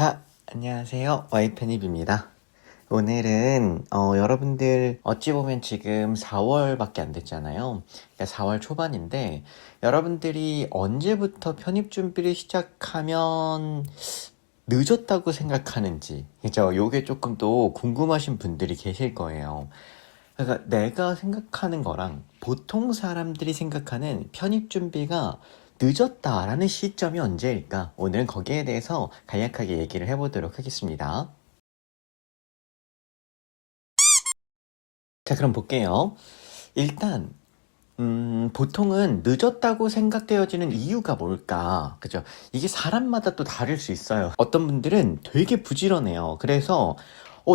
자, 안녕하세요. 와이편입입니다. 오늘은 여러분들 어찌 보면 지금 4월밖에 안 됐잖아요. 그러니까 4월 초반인데 여러분들이 언제부터 편입 준비를 시작하면 늦었다고 생각하는지, 그죠? 요게 조금 또 궁금하신 분들이 계실 거예요. 그러니까 내가 생각하는 거랑 보통 사람들이 생각하는 편입 준비가 늦었다라는 시점이 언제일까? 오늘은 거기에 대해서 간략하게 얘기를 해보도록 하겠습니다. 자, 그럼 볼게요. 일단 보통은 늦었다고 생각되어지는 이유가 뭘까? 그죠? 이게 사람마다 또 다를 수 있어요. 어떤 분들은 되게 부지런해요. 그래서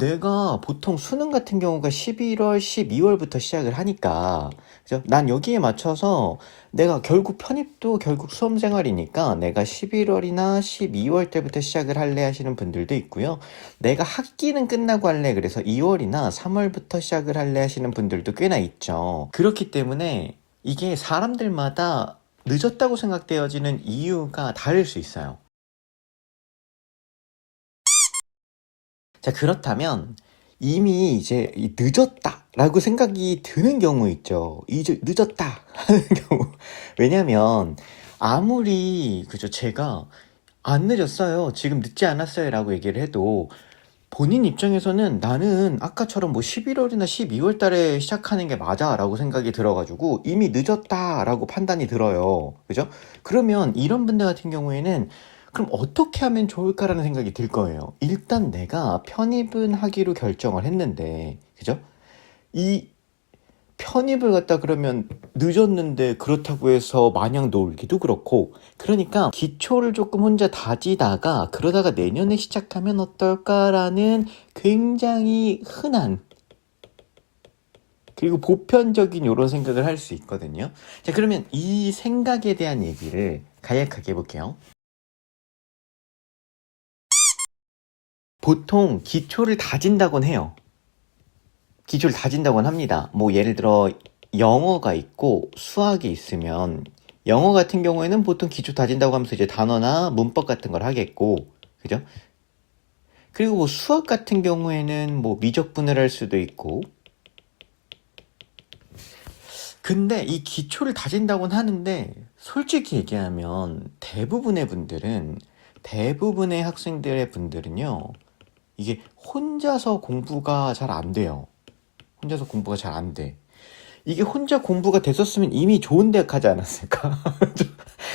내가 보통 수능 같은 경우가 11월, 12월부터 시작을 하니까, 그죠? 난 여기에 맞춰서 내가 결국 편입도 결국 수험 생활이니까 내가 11월이나 12월 때부터 시작을 할래 하시는 분들도 있고요. 내가 학기는 끝나고 할래 그래서 2월이나 3월부터 시작을 할래 하시는 분들도 꽤나 있죠. 그렇기 때문에 이게 사람들마다 늦었다고 생각되어지는 이유가 다를 수 있어요. 자, 그렇다면 이미 이제 늦었다라고 생각이 드는 경우 있죠. 이제 늦었다 하는 경우. 왜냐면 아무리 그죠 제가 안 늦었어요. 지금 늦지 않았어요라고 얘기를 해도 본인 입장에서는 나는 아까처럼 뭐 11월이나 12월 달에 시작하는 게 맞아라고 생각이 들어가지고 이미 늦었다라고 판단이 들어요. 그죠? 그러면 이런 분들 같은 경우에는 그럼 어떻게 하면 좋을까라는 생각이 들 거예요. 일단 내가 편입은 하기로 결정을 했는데, 그죠? 이 편입을 갖다 그러면 늦었는데 그렇다고 해서 마냥 놀기도 그렇고, 그러니까 기초를 조금 혼자 다지다가 그러다가 내년에 시작하면 어떨까라는 굉장히 흔한 그리고 보편적인 이런 생각을 할 수 있거든요. 자, 그러면 이 생각에 대한 얘기를 간략하게 해볼게요. 보통 기초를 다진다곤 해요. 기초를 다진다곤 합니다. 뭐 예를 들어 영어가 있고 수학이 있으면 영어 같은 경우에는 보통 기초 다진다고 하면서 이제 단어나 문법 같은 걸 하겠고, 그죠? 그리고 뭐 수학 같은 경우에는 뭐 미적분을 할 수도 있고, 근데 이 기초를 다진다고는 하는데 솔직히 얘기하면 대부분의 학생들의 분들은요, 이게 혼자서 공부가 잘 안 돼요. 혼자서 공부가 잘 안 돼. 이게 혼자 공부가 됐었으면 이미 좋은 대학 가지 않았을까?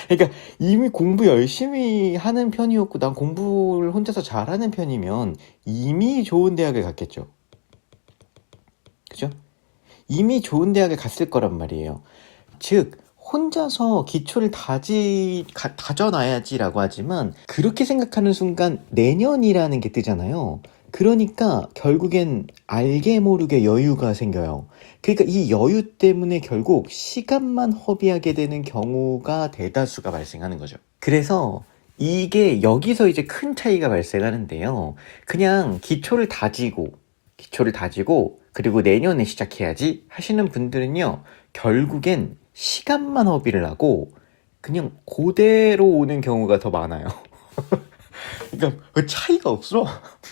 그러니까 이미 공부 열심히 하는 편이었고 난 공부를 혼자서 잘하는 편이면 이미 좋은 대학을 갔겠죠. 그죠? 이미 좋은 대학에 갔을 거란 말이에요. 즉 혼자서 기초를 다져놔야지라고 하지만 그렇게 생각하는 순간 내년이라는 게 뜨잖아요. 그러니까 결국엔 알게 모르게 여유가 생겨요. 그러니까 이 여유 때문에 결국 시간만 허비하게 되는 경우가 대다수가 발생하는 거죠. 그래서 이게 여기서 이제 큰 차이가 발생하는데요. 그냥 기초를 다지고 그리고 내년에 시작해야지 하시는 분들은요. 결국엔 시간만 허비를 하고 그냥 그대로 오는 경우가 더 많아요. 그러니까 그 차이가 없어.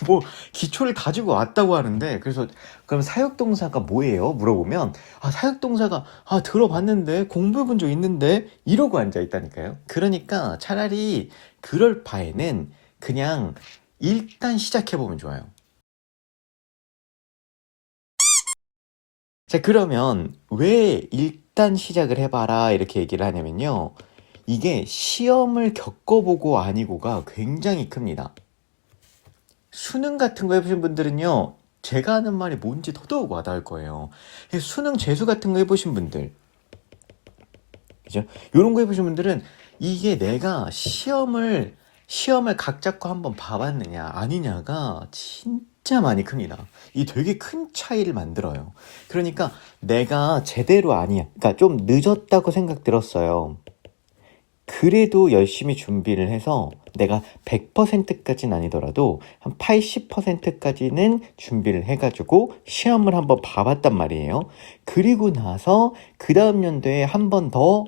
뭐 기초를 다지고 왔다고 하는데 그래서 그럼 사역동사가 뭐예요? 물어보면 사역동사가 들어봤는데 공부해 본 적 있는데 이러고 앉아 있다니까요. 그러니까 차라리 그럴 바에는 그냥 일단 시작해 보면 좋아요. 자, 그러면 왜 일단 시작을 해봐라 이렇게 얘기를 하냐면요. 이게 시험을 겪어보고 아니고가 굉장히 큽니다. 수능 같은 거 해보신 분들은요. 제가 하는 말이 뭔지 더더욱 와닿을 거예요. 수능 재수 같은 거 해보신 분들, 그죠? 이런 거 해보신 분들은 이게 내가 시험을 각 잡고 한번 봐봤느냐 아니냐가 진짜 많이 큽니다. 이 되게 큰 차이를 만들어요. 그러니까 내가 제대로 아니야. 그러니까 좀 늦었다고 생각 들었어요. 그래도 열심히 준비를 해서 내가 100%까지는 아니더라도 한 80%까지는 준비를 해가지고 시험을 한번 봐봤단 말이에요. 그리고 나서 그 다음 연도에 한 번 더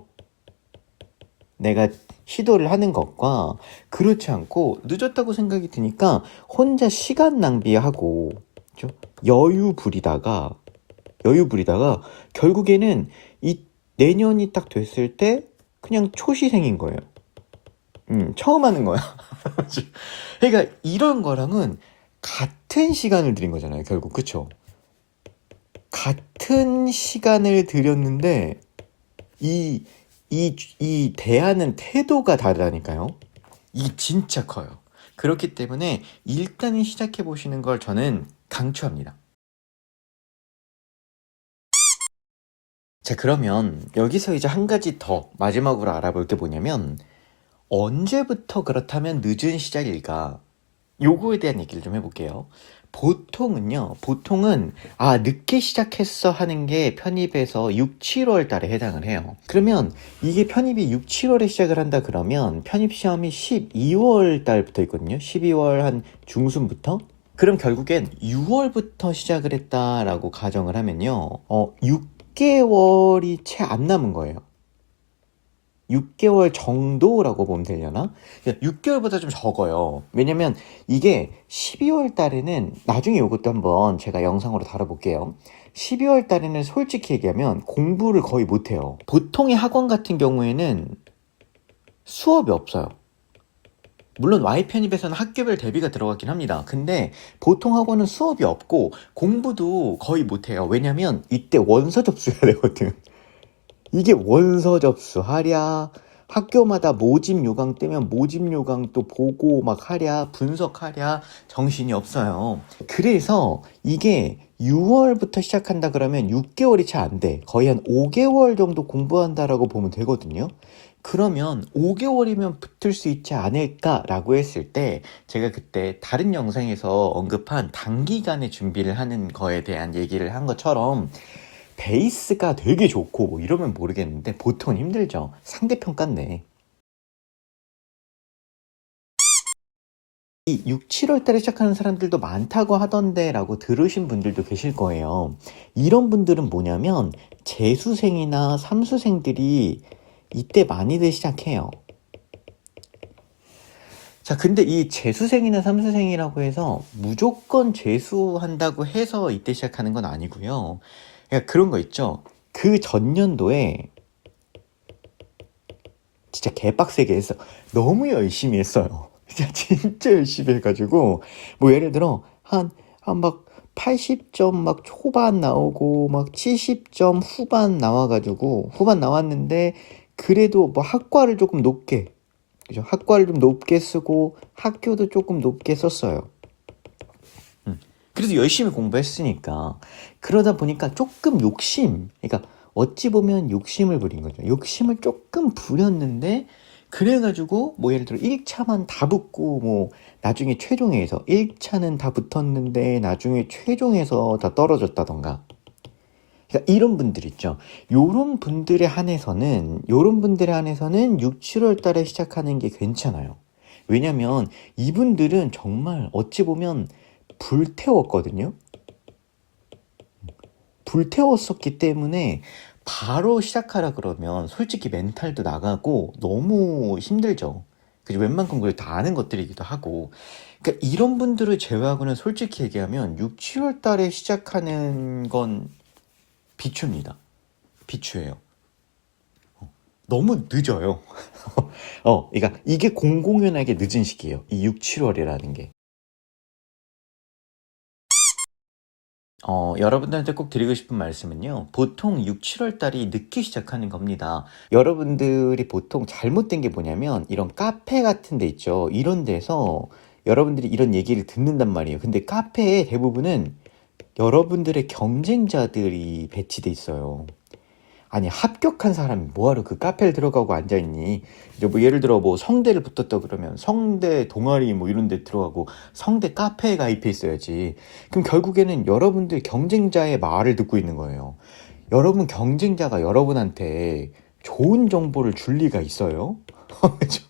내가 시도를 하는 것과 그렇지 않고 늦었다고 생각이 드니까 혼자 시간 낭비하고 그죠? 여유 부리다가 결국에는 이 내년이 딱 됐을 때 그냥 초시생인 거예요. 처음 하는 거야. 그러니까 이런 거랑은 같은 시간을 들인 거잖아요, 결국. 그쵸? 같은 시간을 들였는데 이 대하는 태도가 다르다니까요. 이 진짜 커요. 그렇기 때문에 일단은 시작해 보시는 걸 저는 강추합니다. 자, 그러면 여기서 이제 한 가지 더 마지막으로 알아볼 게 뭐냐면 언제부터 그렇다면 늦은 시작일까? 요거에 대한 얘기를 좀 해볼게요. 보통은 늦게 시작했어 하는 게 편입에서 6, 7월 달에 해당을 해요. 그러면 이게 편입이 6, 7월에 시작을 한다 그러면 편입 시험이 12월 달부터 있거든요. 12월 한 중순부터. 그럼 결국엔 6월부터 시작을 했다라고 가정을 하면요. 6개월이 채 안 남은 거예요. 6개월 정도라고 보면 되려나? 6개월보다 좀 적어요. 왜냐면 이게 12월 달에는 나중에 이것도 한번 제가 영상으로 다뤄볼게요. 12월 달에는 솔직히 얘기하면 공부를 거의 못해요. 보통의 학원 같은 경우에는 수업이 없어요. 물론 Y 편입에서는 학교별 대비가 들어가긴 합니다. 근데 보통 학원은 수업이 없고 공부도 거의 못해요. 왜냐면 이때 원서 접수해야 되거든. 이게 원서 접수하랴, 학교마다 모집 요강 뜨면 모집 요강 또 보고 막 하랴, 분석하랴, 정신이 없어요. 그래서 이게 6월부터 시작한다 그러면 6개월이 채 안 돼. 거의 한 5개월 정도 공부한다라고 보면 되거든요. 그러면 5개월이면 붙을 수 있지 않을까라고 했을 때 제가 그때 다른 영상에서 언급한 단기간에 준비를 하는 거에 대한 얘기를 한 것처럼 베이스가 되게 좋고 뭐 이러면 모르겠는데 보통은 힘들죠. 상대평가네. 이 6, 7월 달에 시작하는 사람들도 많다고 하던데 라고 들으신 분들도 계실 거예요. 이런 분들은 뭐냐면 재수생이나 삼수생들이 이때 많이들 시작해요. 자, 근데 이 재수생이나 삼수생이라고 해서 무조건 재수한다고 해서 이때 시작하는 건 아니고요. 그러니까 그런 거 있죠. 그 전년도에 진짜 개빡세게 했어. 너무 열심히 했어요. 진짜 열심히 해가지고 뭐 예를 들어 한 막 80점 막 초반 나오고 막 70점 후반 나와가지고 후반 나왔는데 그래도 뭐 학과를 조금 높게 그죠? 학과를 좀 높게 쓰고 학교도 조금 높게 썼어요. 그래서 열심히 공부했으니까 그러다 보니까 조금 그러니까 어찌 보면 욕심을 부린 거죠. 욕심을 조금 부렸는데 그래가지고 뭐 예를 들어 1차만 다 붙고 뭐 나중에 최종에서 1차는 다 붙었는데 나중에 최종에서 다 떨어졌다던가. 그러니까 이런 분들 있죠. 요런 분들에 한해서는 6, 7월 달에 시작하는 게 괜찮아요. 왜냐면 이분들은 정말 어찌 보면 불태웠거든요. 불태웠었기 때문에 바로 시작하라 그러면 솔직히 멘탈도 나가고 너무 힘들죠. 그죠? 웬만큼 그걸 다 아는 것들이기도 하고. 그러니까 이런 분들을 제외하고는 솔직히 얘기하면 6, 7월 달에 시작하는 건 비추입니다. 비추예요. 너무 늦어요. 그러니까 이게 공공연하게 늦은 시기예요. 이 6, 7월이라는 게. 여러분들한테 꼭 드리고 싶은 말씀은요. 보통 6, 7월 달이 늦게 시작하는 겁니다. 여러분들이 보통 잘못된 게 뭐냐면 이런 카페 같은 데 있죠. 이런 데서 여러분들이 이런 얘기를 듣는단 말이에요. 근데 카페에 대부분은 여러분들의 경쟁자들이 배치돼 있어요. 아니 합격한 사람이 뭐하러 그 카페를 들어가고 앉아있니? 이제 뭐 예를 들어 뭐 성대를 붙었다 그러면 성대 동아리 뭐 이런 데 들어가고 성대 카페에 가입해 있어야지. 그럼 결국에는 여러분들 경쟁자의 말을 듣고 있는 거예요. 여러분 경쟁자가 여러분한테 좋은 정보를 줄 리가 있어요? 그죠?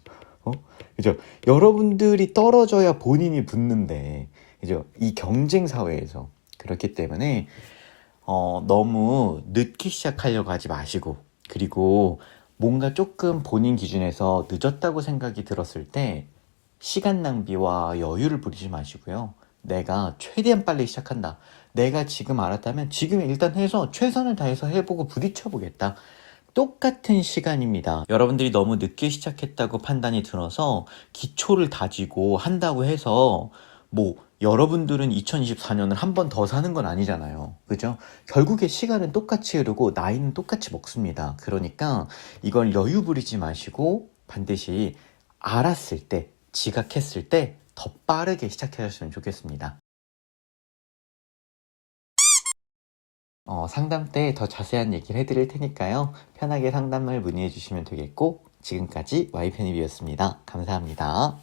어? 그죠? 여러분들이 떨어져야 본인이 붙는데, 그죠? 이 경쟁 사회에서. 그렇기 때문에 너무 늦게 시작하려고 하지 마시고, 그리고 뭔가 조금 본인 기준에서 늦었다고 생각이 들었을 때 시간 낭비와 여유를 부리지 마시고요. 내가 최대한 빨리 시작한다. 내가 지금 알았다면 지금 일단 해서 최선을 다해서 해보고 부딪혀 보겠다. 똑같은 시간입니다. 여러분들이 너무 늦게 시작했다고 판단이 들어서 기초를 다지고 한다고 해서 뭐 여러분들은 2024년을 한 번 더 사는 건 아니잖아요. 그죠? 결국에 시간은 똑같이 흐르고 나이는 똑같이 먹습니다. 그러니까 이걸 여유 부리지 마시고 반드시 알았을 때, 지각했을 때 더 빠르게 시작하셨으면 좋겠습니다. 상담 때 더 자세한 얘기를 해드릴 테니까요. 편하게 상담을 문의해 주시면 되겠고, 지금까지 와이편입이었습니다. 감사합니다.